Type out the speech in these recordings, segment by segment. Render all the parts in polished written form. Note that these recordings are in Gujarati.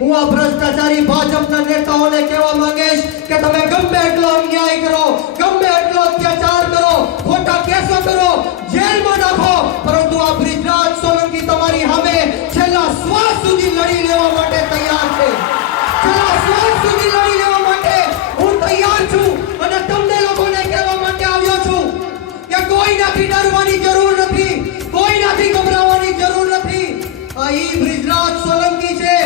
હું આ ભ્રષ્ટાચારી ભાજપના નેતાઓને કહેવા માંગીશ કે તમે ગમે એટલો અન્યાય કરો, ગમે એટલો અત્યાચાર કરો, ખોટા કેસો કરો, જેલમાં નાખો, પરંતુ આ બ્રિજરાજ સોલંકી તમારી સામે છેલ્લા શ્વાસ સુધી લડી લેવા માટે તૈયાર છે. છેલ્લા શ્વાસ સુધી લડી લેવા માટે હું તૈયાર છું. અને તમને લોકોને કહેવા માટે આવ્યો છું કે કોઈનાથી ડરવાની જરૂર નથી, કોઈનાથી ગભરાવાની જરૂર નથી. આ ઈ બ્રિજરાજ સોલંકી છે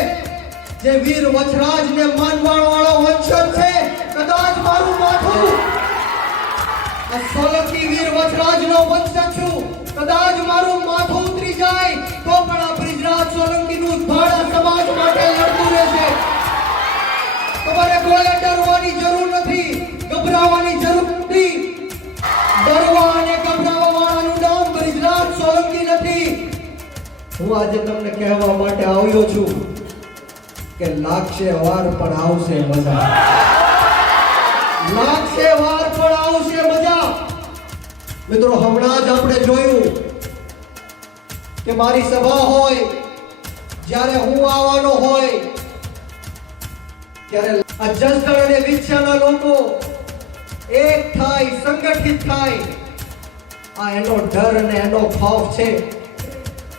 જે વીર વચરાજને માનવાણ વાળો વંશજ છે. કદાચ મારું માથું આ સોલંકી વીર વચરાજનો વંશજ છું, કદાચ મારું માથું ઉતરી જાય તો પણ આ બ્રિજરાજ સોલંકીનું ભાડા સમાજ માટે લડતું રહેશે. તમારે કોઈ ડરવાની જરૂર નથી, ગભરાવાની જરૂર નથી. ડરવા અને ગભરાવા વાળાનું નામ બ્રિજરાજ સોલંકી નથી. હું આજે તમને કહેવા માટે આવ્યો છું કે લાગશે વાર પણ આવશે મજા. લાગશે વાર પણ આવશે મજા. મિત્રો, હમણાં જ આપણે જોયું કે મારી સભા હોય, જ્યારે હું આવવાનો હોય ત્યારે આ જસદણ અને વિછિયાના લોકો એક થાય, સંગઠિત થાય. આ એનો ડર અને એનો ખૌફ છે.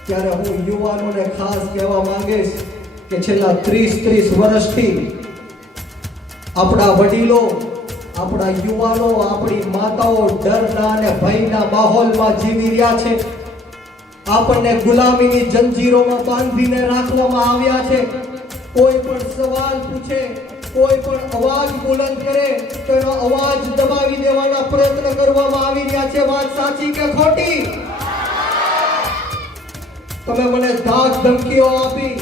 ત્યારે હું યુવાનોને ખાસ કહેવા માંગીશ કે છેલ્લા 30 વર્ષથી આપણા વડીલો, આપણા યુવાનો, આપણી માતાઓ ડરના અને ભયના માહોલમાં જીવી રહ્યા છે. આપણને ગુલામીની જંજીરોમાં બાંધીને રાખવામાં આવ્યા છે. કોઈ પણ સવાલ પૂછે, કોઈ પણ અવાજ બુલંદ કરે તો એનો અવાજ દબાવી દેવાના પ્રયત્ન કરવામાં આવી રહ્યા છે. વાત સાચી કે ખોટી? તમે મને ધાક ધમકીઓ આપી,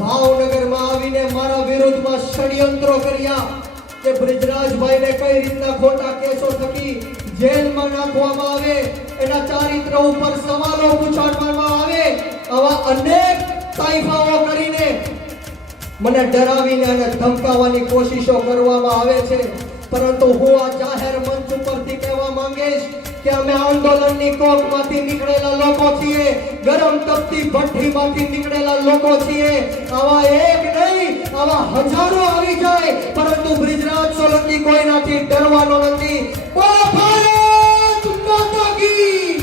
ભાવનગરમાં આવીને મારા વિરુદ્ધમાં ષડયંત્રો કર્યા કે બ્રિજરાજભાઈને કઈ રીતના ખોટા કેસો થકી જેલમાં નાખવામાં આવે, એના ચારિત્ર ઉપર સવાલો પૂછવામાં આવે. આવા અનેક તાઇફાઓ કરીને મને ડરાવીને અને ધમકાવવાની કોશિશો કરવામાં આવે છે. પરંતુ હું આ જાહેર મંચ ઉપરથી કહેવા માંગીશ કે અમે આંદોલનની કોકમાંથી નીકળેલા લોકો છીએ, ગરમ તપતી ભઠ્ઠીમાંથી નીકળેલા લોકો છીએ. આવા એક નહીં, આવા હજારો આવી જાય, પરંતુ બ્રિજરાજ સોલંકી કોઈનાથી ડરવાનો નથી. બોલો ભારત માતા કી!